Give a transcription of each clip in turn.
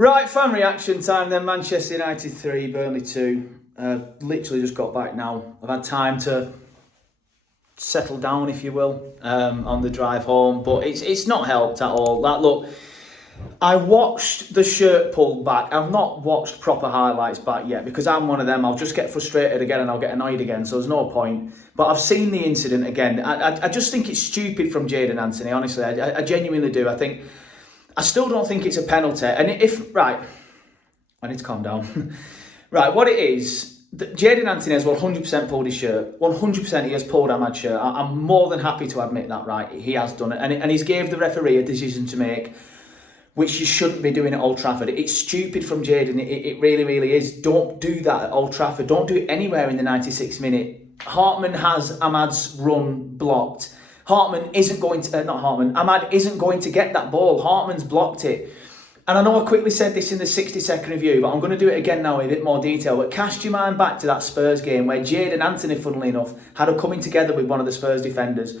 Right, fan reaction time then. Manchester United 3, Burnley 2. Literally just got back now. I've had time to settle down, if you will, on the drive home, but it's not helped at all. Look, I watched the shirt pulled back. I've not watched proper highlights back yet because I'm one of them. I'll just get frustrated again and I'll get annoyed again, so there's no point. But I've seen the incident again. I just think it's stupid from Jadon Anthony, honestly. I genuinely do. I still don't think it's a penalty. And I need to calm down. Right, what it is, Jadon Anthony has 100% pulled his shirt. 100% he has pulled Ahmad's shirt. I'm more than happy to admit that, right? He has done it. And he's gave the referee a decision to make, which you shouldn't be doing at Old Trafford. It's stupid from Jadon. It really, really is. Don't do that at Old Trafford. Don't do it anywhere in the 96th minute. Hartman has Ahmad's run blocked. Ahmad isn't going to get that ball. Hartman's blocked it. And I know I quickly said this in the 60-second review, but I'm going to do it again now in a bit more detail. But cast your mind back to that Spurs game where Jadon Anthony, funnily enough, had a coming together with one of the Spurs defenders.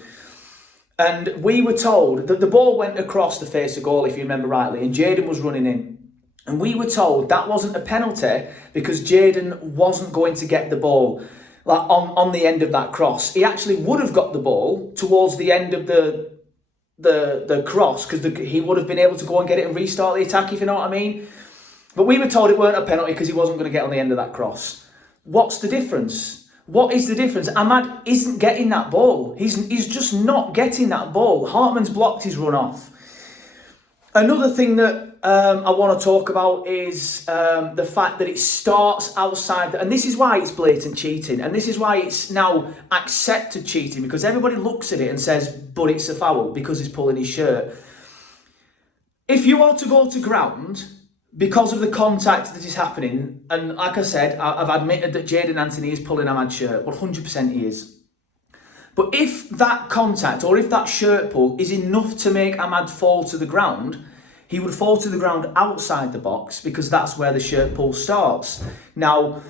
And we were told that the ball went across the face of goal, if you remember rightly, and Jadon was running in. And we were told that wasn't a penalty because Jadon wasn't going to get the ball on the end of that cross. He actually would have got the ball towards the end of the cross because he would have been able to go and get it and restart the attack, if you know what I mean. But we were told it weren't a penalty because he wasn't going to get on the end of that cross. What's the difference? What is the difference? Ahmad isn't getting that ball. He's just not getting that ball. Hartman's blocked his run off. Another thing that I want to talk about is the fact that it starts outside, and this is why it's blatant cheating, and this is why it's now accepted cheating, because everybody looks at it and says, but it's a foul because he's pulling his shirt. If you are to go to ground because of the contact that is happening, and like I said, I've admitted that Jadon Anthony is pulling Ahmad's shirt, 100% he is. But if that contact or if that shirt pull is enough to make Ahmad fall to the ground, he would fall to the ground outside the box because that's where the shirt pull starts. Now,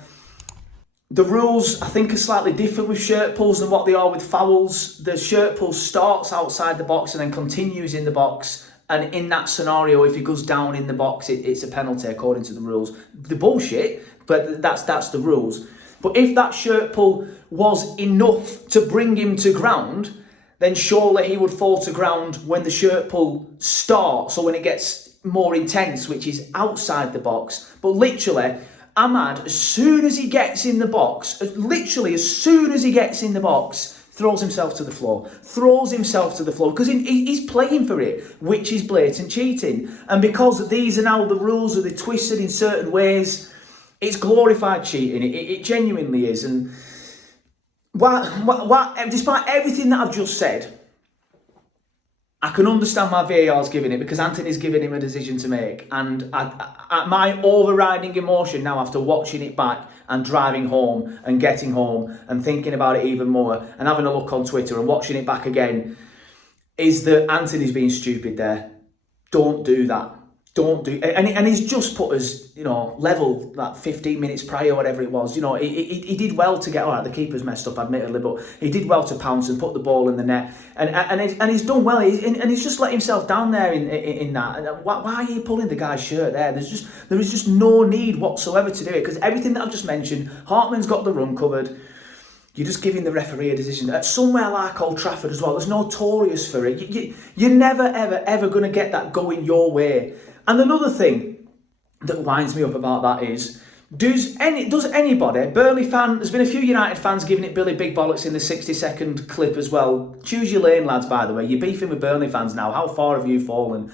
the rules, I think, are slightly different with shirt pulls than what they are with fouls. The shirt pull starts outside the box and then continues in the box. And in that scenario, if he goes down in the box, it's a penalty according to the rules. The bullshit, but that's the rules. But if that shirt pull was enough to bring him to ground, then surely he would fall to ground when the shirt pull starts or when it gets more intense, which is outside the box. But literally, Ahmad, as soon as he gets in the box, throws himself to the floor, because he's playing for it, which is blatant cheating. And because these are now the rules, or they're twisted in certain ways, it's glorified cheating. It genuinely is. And despite everything that I've just said, I can understand why VAR's giving it, because Anthony's giving him a decision to make. And my overriding emotion now after watching it back and driving home and getting home and thinking about it even more and having a look on Twitter and watching it back again is that Anthony's being stupid there. Don't do that. And he's just put us, level that 15 minutes prior, whatever it was. He did well to get, all right, the keeper's messed up, admittedly, but he did well to pounce and put the ball in the net. And he's done well, and he's just let himself down there in that. And why are you pulling the guy's shirt there? There is just no need whatsoever to do it, because everything that I've just mentioned, Hartman's got the run covered. You're just giving the referee a decision. At somewhere like Old Trafford as well, there's notorious for it. You're never, ever going to get that going your way. And another thing that winds me up about that is, does anybody, Burnley fan, there's been a few United fans giving it Billy Big Bollocks in the 60-second clip as well. Choose your lane, lads, by the way. You're beefing with Burnley fans now. How far have you fallen?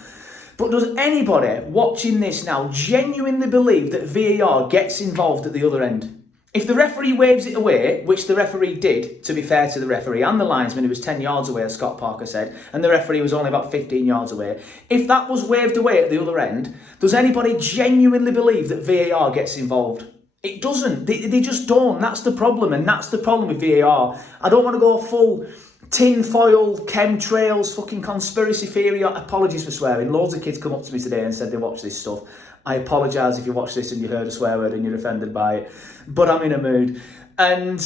But does anybody watching this now genuinely believe that VAR gets involved at the other end? If the referee waves it away, which the referee did, to be fair to the referee and the linesman, who was 10 yards away, as Scott Parker said, and the referee was only about 15 yards away, if that was waved away at the other end, does anybody genuinely believe that VAR gets involved? It doesn't. They just don't. That's the problem, and that's the problem with VAR. I don't want to go full tinfoil, chemtrails, fucking conspiracy theory. Apologies for swearing. Loads of kids come up to me today and said they watch this stuff. I apologise if you watch this and you heard a swear word and you're offended by it. But I'm in a mood. And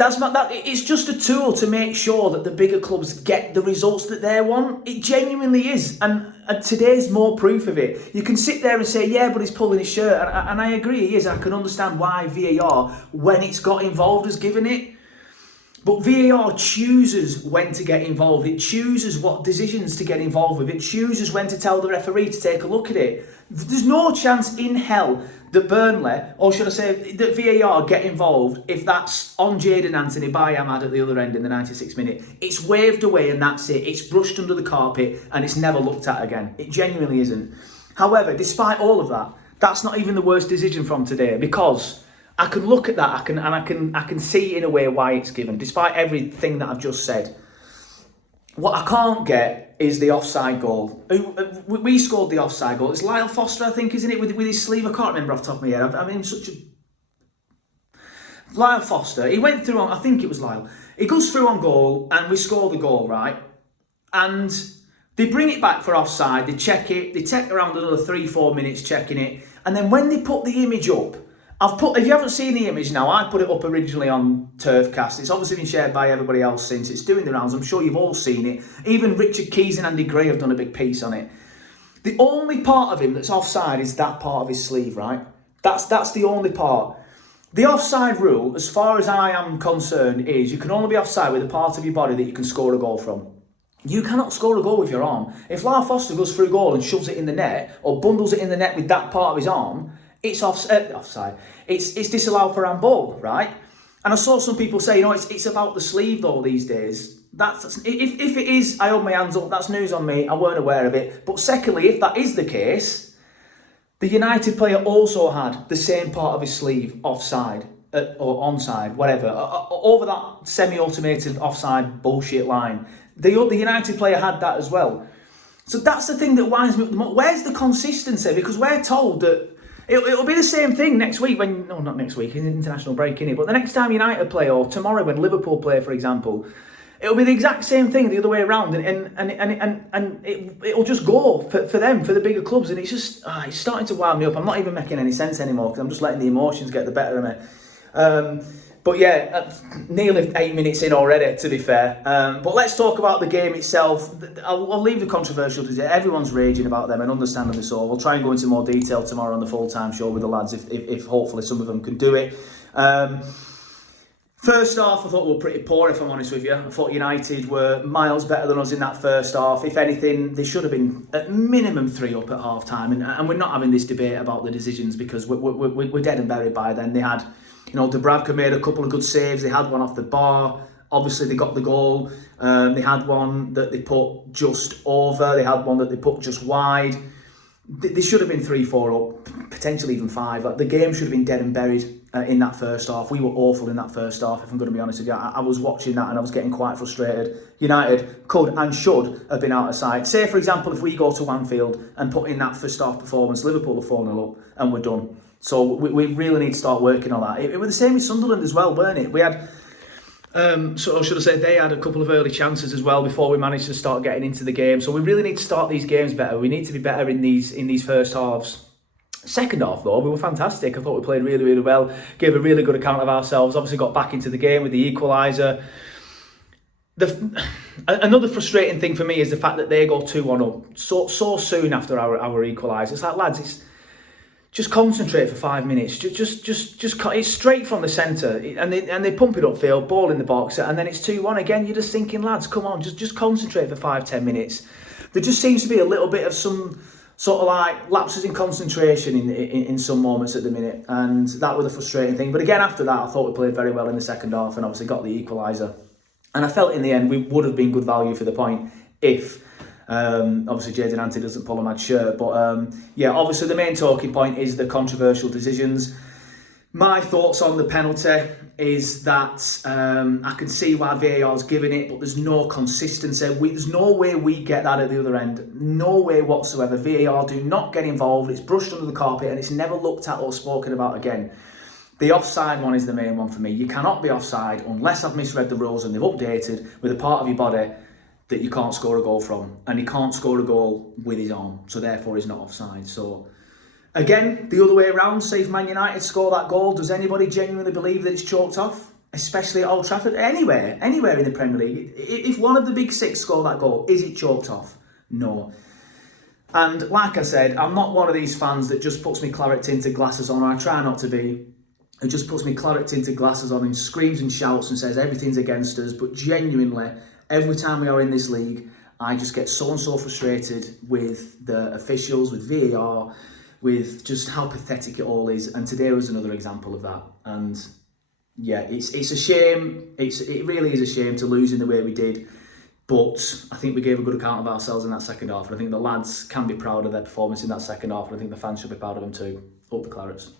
It's just a tool to make sure that the bigger clubs get the results that they want. It genuinely is, and today's more proof of it. You can sit there and say, yeah, but he's pulling his shirt, and I agree he is. I can understand why VAR, when it's got involved, has given it. But VAR chooses when to get involved. It chooses what decisions to get involved with. It chooses when to tell the referee to take a look at it. There's no chance in hell that Burnley, or should I say that VAR, get involved if that's on Jadon Anthony by Ahmad at the other end in the 96th minute. It's waved away and that's it. It's brushed under the carpet and it's never looked at again. It genuinely isn't. However, despite all of that, that's not even the worst decision from today, because I can look at that, I can see in a way why it's given, despite everything that I've just said. What I can't get is the offside goal. We scored the offside goal. It's Lyle Foster, I think, isn't it, with his sleeve? I can't remember off the top of my head. I mean, Lyle Foster, he went through on, I think it was Lyle. He goes through on goal and we score the goal, right? And they bring it back for offside, they check it, they take around another 3-4 minutes checking it. And then when they put the image up, if you haven't seen the image now, I put it up originally on Turfcast. It's obviously been shared by everybody else since. It's doing the rounds. I'm sure you've all seen it. Even Richard Keys and Andy Gray have done a big piece on it. The only part of him that's offside is that part of his sleeve, right? That's the only part. The offside rule, as far as I am concerned, is you can only be offside with a part of your body that you can score a goal from. You cannot score a goal with your arm. If Lyle Foster goes through a goal and shoves it in the net, or bundles it in the net with that part of his arm, it's offside. It's disallowed for handball, right? And I saw some people say, it's about the sleeve though these days. If it is, I hold my hands up. That's news on me. I weren't aware of it. But secondly, if that is the case, the United player also had the same part of his sleeve offside or onside, whatever, over that semi-automated offside bullshit line. The United player had that as well. So that's the thing that winds me up the most. Where's the consistency? Because we're told that it'll be the same thing next week not next week, it's an international break, innit? But the next time United play, or tomorrow when Liverpool play, for example, it'll be the exact same thing the other way around, and it'll just go for them, for the bigger clubs, and it's just, it's starting to wind me up. I'm not even making any sense anymore, because I'm just letting the emotions get the better of me. But yeah, nearly 8 minutes in already, to be fair. But let's talk about the game itself. I'll leave the controversial to everyone's raging about them, and understandably so. We'll try and go into more detail tomorrow on the full-time show with the lads, if hopefully some of them can do it. First half, I thought we were pretty poor, if I'm honest with you. I thought United were miles better than us in that first half. If anything, they should have been at minimum 3 up at half-time. And we're not having this debate about the decisions, because we're dead and buried by then. They had... Dubravka made a couple of good saves. They had one off the bar. Obviously, they got the goal. They had one that they put just over. They had one that they put just wide. They should have been 3-4 up, potentially even 5. The game should have been dead and buried in that first half. We were awful in that first half, if I'm going to be honest with you. I was watching that and I was getting quite frustrated. United could and should have been out of sight. Say, for example, if we go to Anfield and put in that first half performance, Liverpool are 4-0 up and we're done. So we really need to start working on that. It was the same with Sunderland as well, weren't it? We had, so should I say, they had a couple of early chances as well before we managed to start getting into the game. So we really need to start these games better. We need to be better in these first halves. Second half, though, we were fantastic. I thought we played really, really well. Gave a really good account of ourselves. Obviously got back into the game with the equaliser. Another frustrating thing for me is the fact that they go 2-1 up so soon after our equaliser. It's like, lads, just concentrate for 5 minutes. Just it's straight from the centre, and they pump it upfield, ball in the box, and then it's 2-1 again. You're just thinking, lads, come on, just concentrate for 5-10 minutes. There just seems to be a little bit of some sort of like lapses in concentration in some moments at the minute, and that was a frustrating thing. But again, after that, I thought we played very well in the second half, and obviously got the equaliser. And I felt in the end we would have been good value for the point if. Obviously Jadon Anthony doesn't pull a mad shirt, but yeah, obviously the main talking point is the controversial decisions. My thoughts on the penalty is that I can see why VAR's giving it, but there's no consistency. There's no way we get that at the other end. No way whatsoever. VAR do not get involved. It's brushed under the carpet and it's never looked at or spoken about again. The offside one is the main one for me. You cannot be offside unless I've misread the rules and they've updated with a part of your body that you can't score a goal from, and he can't score a goal with his arm, so therefore he's not offside. So again, the other way around, say if Man United score that goal, does anybody genuinely believe that it's chalked off? especially at Old Trafford, anywhere in the Premier League. If one of the big six score that goal, is it chalked off? No. And like I said, I'm not one of these fans that just puts me claret tinted glasses on, or I try not to be. It just puts me claret tinted glasses on and screams and shouts and says everything's against us. But genuinely, every time we are in this league, I just get so frustrated with the officials, with VAR, with just how pathetic it all is. And today was another example of that. And yeah, it's a shame. It really is a shame to lose in the way we did. But I think we gave a good account of ourselves in that second half. And I think the lads can be proud of their performance in that second half. And I think the fans should be proud of them too. Up the Clarets.